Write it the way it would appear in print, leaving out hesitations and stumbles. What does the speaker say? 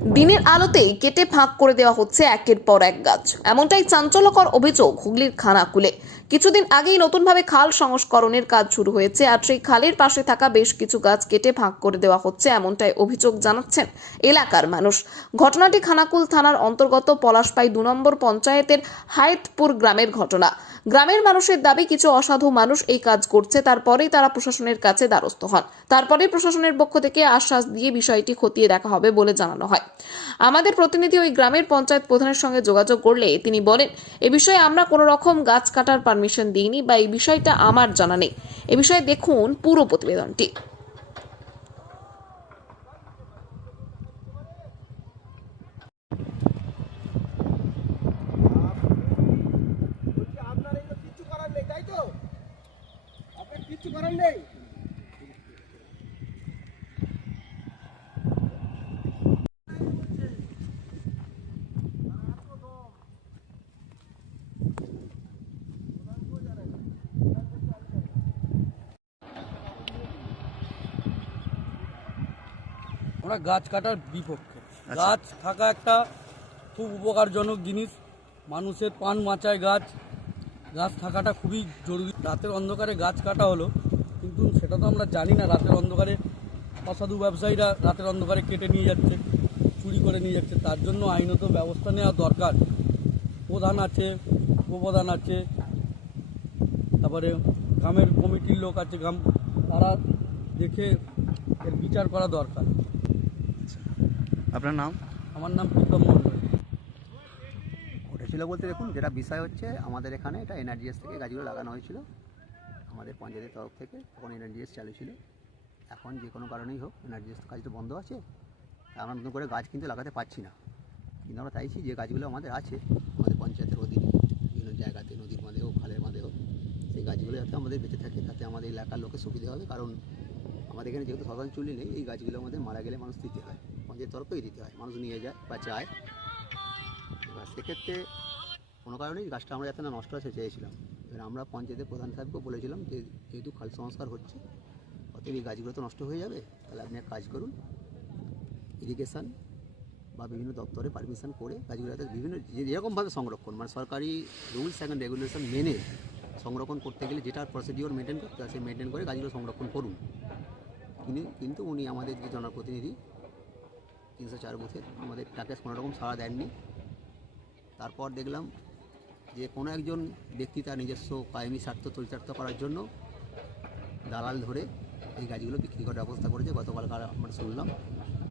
দিনের আলোতেই কেটে ফাঁক করে দেওয়া হচ্ছে একের পর এক গাছ। এমনটাই চাঞ্চল্যকর অভিযোগ হুগলির খানাকুলে। কিছুদিন আগেই নতুনভাবে খাল সংস্করণের কাজ শুরু হয়েছে, আর সেই খালের পাশে থাকা বেশ কিছু গাছ কেটে ফাঁক করে দেওয়া হচ্ছে, এমনটাই অভিযোগ জানাচ্ছেন এলাকার মানুষ। ঘটনাটি খানাকুল থানার অন্তর্গত পলাশপাই 2 নম্বর পঞ্চায়েতের হায়েতপুর গ্রামের ঘটনা। গ্রামের মানুষের দাবি, কিছু অসাধু মানুষ এই কাজ করছে, তারপরেই তারা প্রশাসনের কাছে দ্বারস্থ হন। তারপরে প্রশাসনের পক্ষ থেকে আশ্বাস দিয়ে বিষয়টি খতিয়ে দেখা হবে বলে জানানো হয়। আমাদের প্রতিনিধি ওই গ্রামের পঞ্চায়েত প্রধানের সঙ্গে যোগাযোগ করলে তিনি বলেন, এ বিষয়ে আমরা কোনো রকম গাছ কাটার পারমিশন দিইনি বা এই বিষয়টা আমার জানা নেই। এ বিষয়ে দেখুন পুরো প্রতিবেদনটি। আপনার এগুলো কিচ্ছু করার নেই, তাই তো? আপনার কিচ্ছু করার নেই। আমরা গাছ কাটার বিপক্ষে। গাছ থাকা একটা খুব উপকারজনক জিনিস। মানুষের প্রাণ বাঁচায় গাছ। গাছ থাকাটা খুবই জরুরি। রাতের অন্ধকারে গাছ কাটা হলো, কিন্তু সেটা তো আমরা জানি না। রাতের অন্ধকারে অসাধু ব্যবসায়ীরা রাতের অন্ধকারে কেটে নিয়ে যাচ্ছে, চুরি করে নিয়ে যাচ্ছে। তার জন্য আইনত ব্যবস্থা নেওয়া দরকার। প্রধান আছে, উপপ্রধান আছে, তারপরে গ্রামের কমিটির লোক আছে, তারা দেখে এর বিচার করা দরকার। আপনার নাম? আমার নাম প্রীতম মণ্ডল। ঘটেছিল বলতে দেখুন, যেটা বিষয় হচ্ছে আমাদের এখানে এটা এনআরজিএস থেকে গাছগুলো লাগানো হয়েছিল আমাদের পঞ্চায়েতের তরফ থেকে। তখন এনআরজিএস চালু ছিল। এখন যে কোনো কারণেই হোক এনআরজিএস কাজ তো বন্ধ আছে, আমরা নতুন করে গাছ কিন্তু লাগাতে পারছি না। কিন্তু আমরা চাইছি যে গাছগুলো আমাদের আছে আমাদের পঞ্চায়েতের অধীনে বিভিন্ন জায়গাতে, নদীর বাঁধে হোক, খালের বাঁধে হোক, সেই গাছগুলো যাতে আমাদের বেঁচে থাকে, তাতে আমাদের এলাকার লোকের সুবিধা হবে। কারণ আমাদের এখানে যেহেতু সাধারণ চুলি নেই, এই গাছগুলো আমাদের মারা গেলে মানুষ দিতে হয়, পঞ্চায়েত তরফেই দিতে হয়, মানুষ নিয়ে যায় বা চায়। এবার সেক্ষেত্রে কোনো কারণেই গাছটা আমরা যাতে না নষ্ট হতে চেয়েছিলাম। এবার আমরা পঞ্চায়েতের প্রধান সাহেবকেও বলেছিলাম যে যেহেতু খাল সংস্কার হচ্ছে, অতএব এই গাছগুলো তো নষ্ট হয়ে যাবে, তাহলে আপনি এক কাজ করুন, ইরিগেশন বা বিভিন্ন দপ্তরে পারমিশন করে গাছগুলো যাতে বিভিন্ন যেরকমভাবে সংরক্ষণ, মানে সরকারি রুলস অ্যান্ড রেগুলেশন মেনে সংরক্ষণ করতে গেলে যেটা প্রসিডিওর মেনটেন করতে হয় সেই মেনটেন করে গাছগুলো সংরক্ষণ করুন। কিন্তু উনি আমাদের যে জনপ্রতিনিধি 304 বুথে আমাদের ডাকে কোনো রকম সাড়া দেননি। তারপর দেখলাম যে কোনো একজন ব্যক্তি তার নিজস্ব কায়েমি স্বার্থ চরিতার্থ করার জন্য দালাল ধরে এই গাছগুলো বিক্রি করার ব্যবস্থা করেছে। গতকাল আমরা শুনলাম